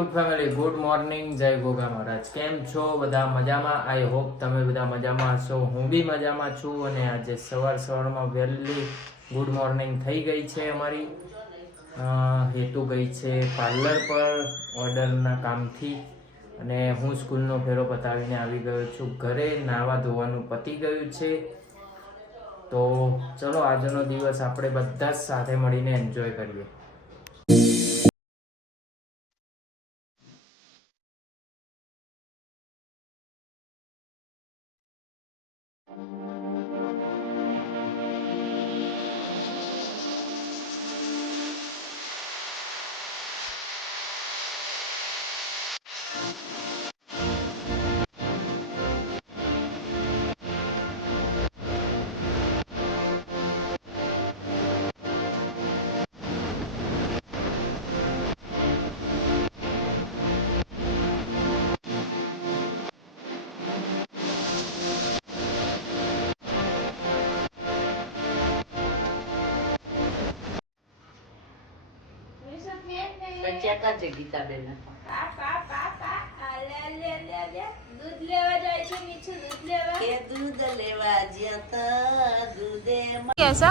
YouTube family good morning, જય ગોગા મહારાજ. કેમ છો બધા? મજામાં? આઈ હોપ તમે બધા મજામાં હશો. હું બી મજામાં છું. અને આજે સવારમાં વહેલી ગુડ મોર્નિંગ થઈ ગઈ છે અમારી. હેતુ ગઈ છે પાર્લર પર ઓર્ડરના કામથી, અને હું સ્કૂલનો ફેરો પતાવીને આવી ગયો છું ઘરે. નાવા ધોવાનું પતી ગયું છે. તો ચલો આજનો દિવસ આપણે બધા જ સાથે મળીને એન્જોય કરીએ. कैसा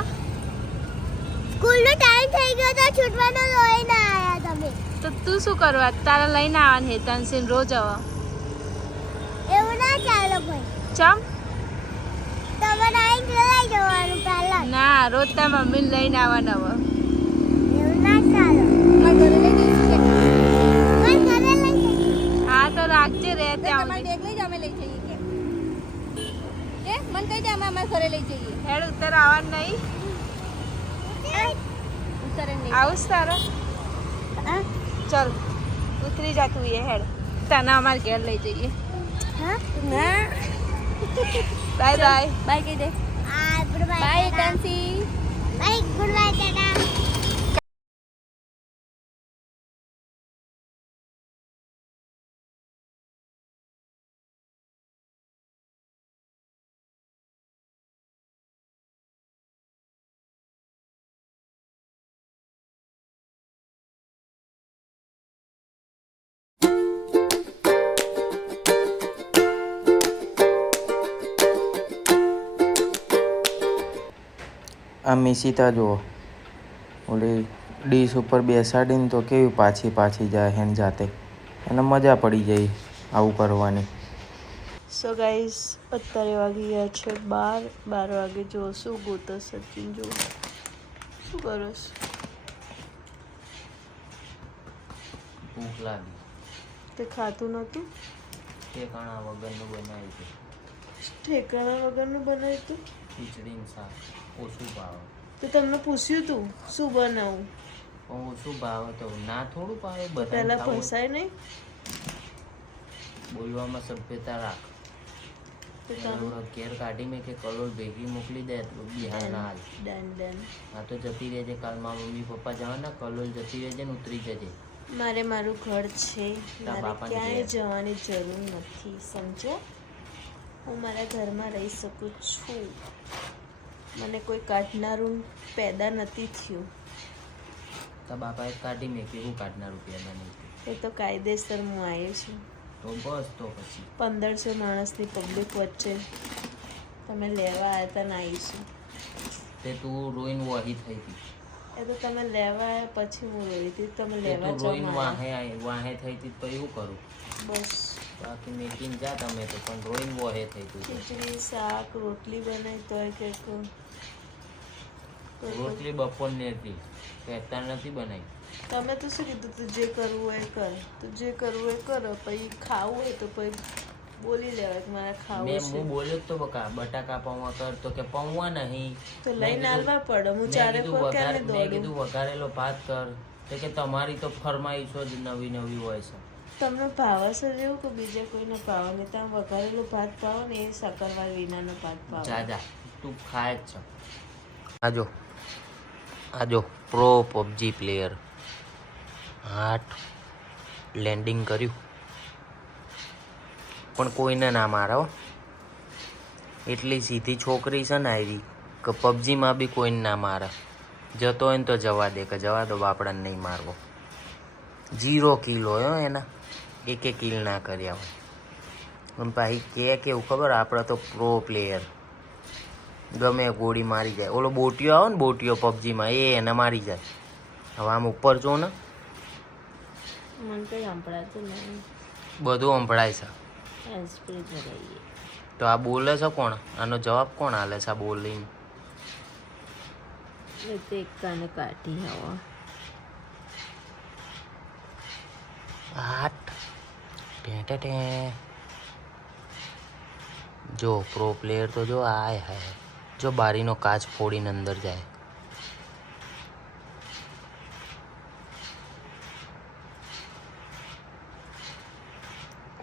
સ્કૂલ નો ટાઈમ થઈ ગયો તો છૂટવાનો લઈને આયા તમે. તો તું શું કરવા તારા લઈને આવવાનું હેતાંશીન રોજ આવા એવું ના ચાલો ભાઈ. ચમ તમારે આઈને લઈ જવાનું પહેલા. ના રોજ તાર મમ્મીને લઈને આવવાના હવે. એવું ના ચાલો. મારા ઘરે લઈ જઈશું. મારા ઘરે લઈ જઈશું. હા તો રાખજે રે ત્યાં તમારે બેગ લઈ જાવ, અમે લઈ જઈએ કે મને કહી દે, અમે અમારા ઘરે લઈ જઈએ. હેડ ઉત્તર આવવાનું નહીં. ઉતરે નહીં. આવું તારા ચલ ઉતરી જા તું એ હેડ તને અમારે ઘેર લઈ જઈએ. હા ના બાય બાય. બાય કહી દે. આ ગુડ બાય. બાય ટાંસી. Bye goodbye tata. આ મિશિતા જુઓ, ઓલી ડીશ ઉપર બેસાડીને તો કેવી પાછી જાય હેન જાતે. એને મજા પડી જાય આવું કરવાની. સો ગાઈસ અત્યારે વાગી ગયા છે 12 વાગે. જો શું ગોતો સચિન, જો શું કરસ? ભૂખ લાગી. તે ખાતું નહોતું? ઠેકાણા વગરનું બનાવ્યું છે. ઠેકાણા વગરનું બનાવ્યું હતું. ખીચડીનું શાક ઓછું ભાવે. તો તમને પૂછ્યું તું શું બનાવું? પણ ઓછું ભાવે તો ના થોડું ભાવે. બધા પહેલા ફસાય નહીં. બોલવામાં સભ્યતા રાખ. તો તમે ઘેર કાઢી મેં કે કલોલ ભેગી મોકલી દે તો બિહારના હાલ. ડન. આ તો જતી રહેજે. કાલ મારા મમ્મી પપ્પા જવાના, કલોલ જતી રહેજે ને ઉતરી જજે. મારે મારું ઘર છે, મારે બાપાને ક્યાંય ઘેર. જવાની જરૂર નથી, સમજો. હું મારા ઘરમાં રહી શકું છું. મને કોઈ કાઢનારું પેદા નથી થયું. તો બાપાએ કાઢી મેં કેવું કાઢના રૂપિયા નહીં. એ તો કાયદેસર હું આવી છું. તો બસ તો પછી 1500 માણસની પબ્લિક વચ્ચે તમે લેવા આવ્યા હતા ને આવીશું. તે તું રોઈને વહી થઈ હતી. એ તો તમે લેવા આવ્યા પછી હું રોઈ હતી. તમે તે લેવા તું રોઈને જવા વાહે થઈ હતી તો એવું કરું. બસ બાકી મેકીને જા તમે તો, પણ રોઈને વહે થઈ તું. ખીચડી શાક રોટલી બનાવી તોય કે રોટલી બપોરની હતી, કહેતા નથી બનાવી. તમે તો શું કીધું તું જે કરવું હોય એ કર. તું જે કરવું હોય એ કરો, પછી ખાવું હોય તો પછી બોલી લેવાય કે મારે ખાવું હું છે. બોલ્યો જ તો બટાકા પૌવા કર તો કે પૌવા નહીં. તો લઈને આવવા પડે. હું ચારે કોર ક્યારે મેં દોડું? કીધું વઘારેલો ભાત કર તો કે તમારી તો ફરમાઈશો જ નવી હોય છે. તમને ભાવે છે જેવું કે બીજા કોઈને ભાવે નહીં? તમે વઘારેલો ભાત પાવો ને એ શક્કરવાળી વિનાનો ભાત પાવો. જા તું ખાય જ છે. આજો પ્રો પબજી પ્લેયર 8 લેન્ડિંગ કર્યું, પણ કોઈને ના મારો. એટલી સીધી છોકરી છે ને આવી કે પબજીમાં બી કોઈને ના મારે. જતો હોય ને તો જવા દે કે જવા દો બાપડાને નહીં મારવો. 0 કિલ હોય એના, એક કિલ ના કર્યા હોય. પણ ભાઈ કે કેવું ખબર, આપણે તો પ્રો પ્લેયર, ગમે ગોળી મારી જાય. ઓલો બોટિયો આવે ને, બોટિયો પબજીમાં, એને મારી જાય. હવે આમ ઉપર જો ને, મને કંઈ સંભળાતું નહીં. બધું સંભળાય છે. એસપી ભરાઈએ. તો આ બોલે છે કોણ? આનો જવાબ કોણ હાલે છે આ બોલીને? એ તો એક કાને કાઢી આવો. આટ ટેટે જો પ્રો પ્લેયર તો જો આય હાય, જો બારીનો કાચ ફોડીને અંદર જાય.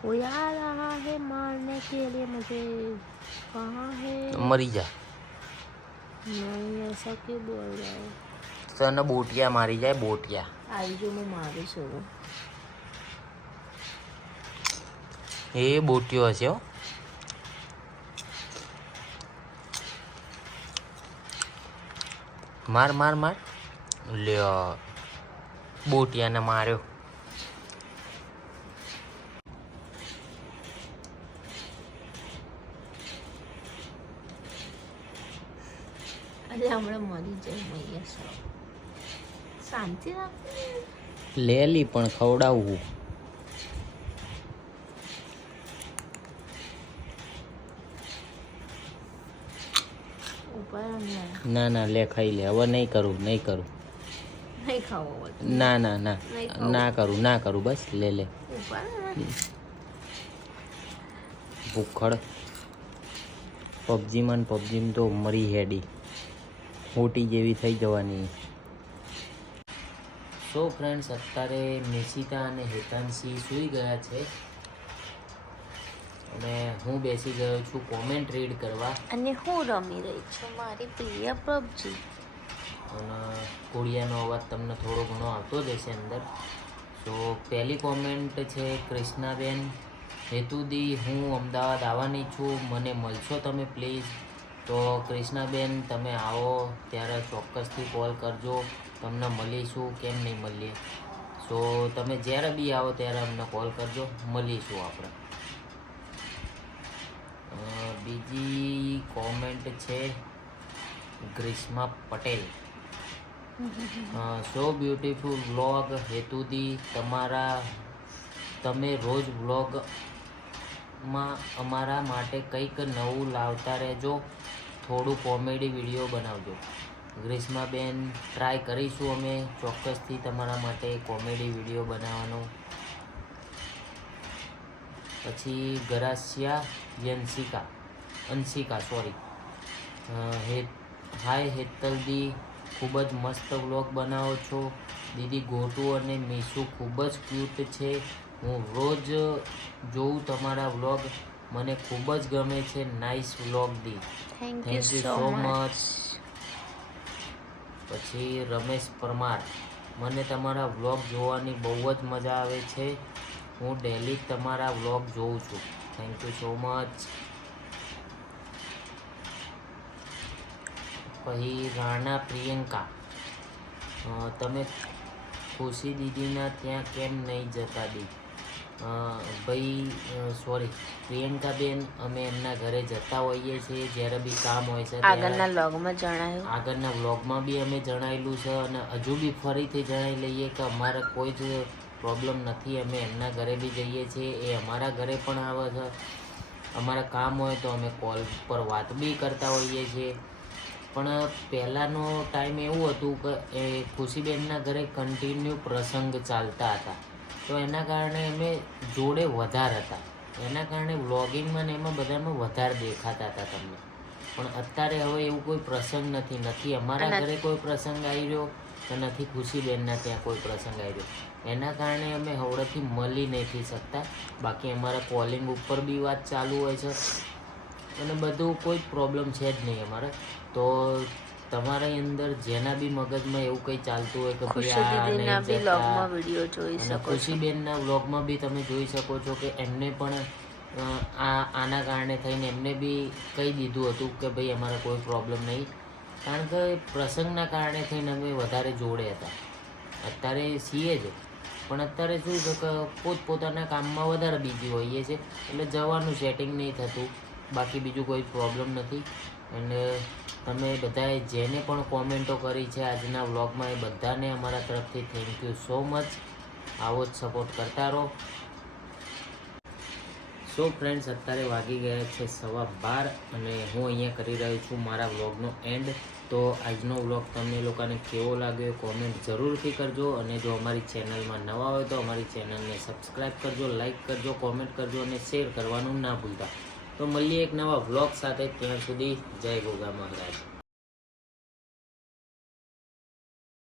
कोई आ रहा है मारने के लिए मुझे, कहाँ है? મરી જા. नहीं ऐसा क्यों बोल रहा है? તને બોટિયા મારી જાય, બોટિયા. આવી જો मैं मारू છું. એ બોટિયો હશે હો. માર માર માર, લ્યો બોટિયાને માર્યો. અરે હમણાં મરી જાય મૈયા. શાંતિ રાખ. લેલી પણ ખવડાવવું. ઉપર ના ના લે, ખાઈ લે. હવે નહીં કરું, નહીં કરું. નહીં ખાવો. ના ના ના ના કરું, ના કરું, બસ લે લે. ઉપર ભૂખડ પબજીમાં તો મરી હેડી, મોટી જેવી થઈ જવાની. સો ફ્રેન્ડ્સ, અત્યારે નિશિતા અને હેતાંશી સૂઈ ગયા છે અને હું બેસી ગયો છું કોમેન્ટ રીડ કરવા. અને હું રમી રહી છું મારી પ્રિય પબજી. અને કોળિયાનો અવાજ તમને થોડો ઘણો આવતો જ હશે અંદર. તો પહેલી કોમેન્ટ છે કૃષ્ણાબેન, હેતુદી હું અમદાવાદ આવવાની છું, મને મળશો તમે પ્લીઝ? તો કૃષ્ણાબેન તમે આવો ત્યારે ચોક્કસથી કોલ કરજો, તમને મળીશું, કેમ નહીં મળીએ. સો તમે જ્યારે બી આવો ત્યારે અમને કોલ કરજો, મળીશું આપણે. બીજી કોમેન્ટ છે Grishma Patel, so beautiful vlog હેતુદી, તમે રોજ વ્લોગમાં અમારા માટે કંઈક નવું લાવતા રહેજો, થોડું કોમેડી વિડીયો બનાવજો. ગ્રીષ્માબેન ટ્રાય કરીશું અમે ચોક્કસથી તમારા માટે કોમેડી વિડીયો બનાવવાનો. પછી ગરાસિયા અંશિકા સોરી, હાય હેતલદી, ખૂબ જ મસ્ત વ્લોગ બનાવો છો દીદી. ગોટુ અને મીશુ ખૂબ જ ક્યુટ છે, હું રોજ જોઉં તમારા વ્લોગ, મને ખૂબ જ ગમે છે. નાઇસ વ્લોગ દી, થેન્ક યુ સો મચ. પછી રમેશ પરમાર, મને તમારા વ્લોગ જોવાની બહુ જ મજા આવે છે, હું ડેલી તમારા વ્લોગ જોઉં છું. Thank you so much. પછી રાણા પ્રિયંકા, તમે ખુશી દીદીના ત્યાં કેમ નહીં જતા દી? ભાઈ સોરી પ્રિયંકાબેન, અમે એમના ઘરે જતા હોઈએ છીએ જ્યારે બી કામ હોય છે. આગળના વ્લોગમાં જણાયું, આગળના વ્લોગમાં બી અમે જણાવેલું છે અને હજુ બી ફરીથી જણાવી લઈએ કે અમારે કોઈ જ પ્રોબ્લેમ નથી, અમે એમના ઘરે બી જઈએ છીએ, એ અમારા ઘરે પણ આવે છે. અમારા કામ હોય તો અમે કોલ પર વાત બી કરતા હોઈએ છીએ. પણ પહેલાંનો ટાઈમ એવું હતું કે એ ખુશીબેનના ઘરે કન્ટિન્યુ પ્રસંગ ચાલતા હતા, તો એના કારણે અમે જોડે વધારે હતા, એના કારણે વ્લોગિંગમાં ને એમાં બધામાં વધારે દેખાતા હતા તમને. પણ અત્યારે હવે એવું કોઈ પ્રસંગ નથી અમારા ઘરે કોઈ પ્રસંગ આવી રહ્યો તો નથી ખુશીબેનના ત્યાં કોઈ પ્રસંગ આવી રહ્યો, એના કારણે અમે હવડેથી મળી નથી શકતા. બાકી અમારા કોલિંગ ઉપર બી વાત ચાલુ હોય છે અને બધું કોઈ પ્રોબ્લેમ છે જ નહીં અમારે. તો તમારા અંદર જેના બી મગજમાં એવું કંઈ ચાલતું હોય કે ભાઈ ખુશીબેનના વ્લોગમાં બી તમે જોઈ શકો છો કે એમને પણ આના કારણે થઈને એમને બી કહી દીધું હતું કે ભાઈ અમારે કોઈ પ્રોબ્લેમ નહીં, કારણ કે પ્રસંગના કારણે થઈને અમે વધારે જોડે હતા. અત્યારે છીએ જ પણ અત્યારે શું છે કે પોતપોતાના કામમાં વધારે બીજી હોઈએ છે એટલે જવાનું સેટિંગ નહીં થતું. બાકી બીજું કોઈ પ્રોબ્લેમ નથી. અને તમે બધાએ જેને પણ કોમેન્ટો કરી છે આજના વ્લોગમાં એ બધાને અમારા તરફથી થેન્ક યુ સો મચ. આવો જ સપોર્ટ કરતા રહો. સો ફ્રેન્ડ્સ, અત્યારે વાગી ગયા છે 12:15 અને હું અહીંયા કરી રહ્યો છું મારા વ્લોગનો એન્ડ. તો આજનો વ્લોગ તમને લોકોને કેવો લાગ્યો કોમેન્ટ જરૂરથી કરજો. અને જો અમારી ચેનલમાં નવા હોય તો અમારી ચેનલને સબસ્ક્રાઈબ કરજો, લાઈક કરજો, કોમેન્ટ કરજો અને શેર કરવાનું ના ભૂલતા. તો મળીએ એક નવા વ્લોગ સાથે. ત્યાં સુધી જય ગોગા મહારાજ.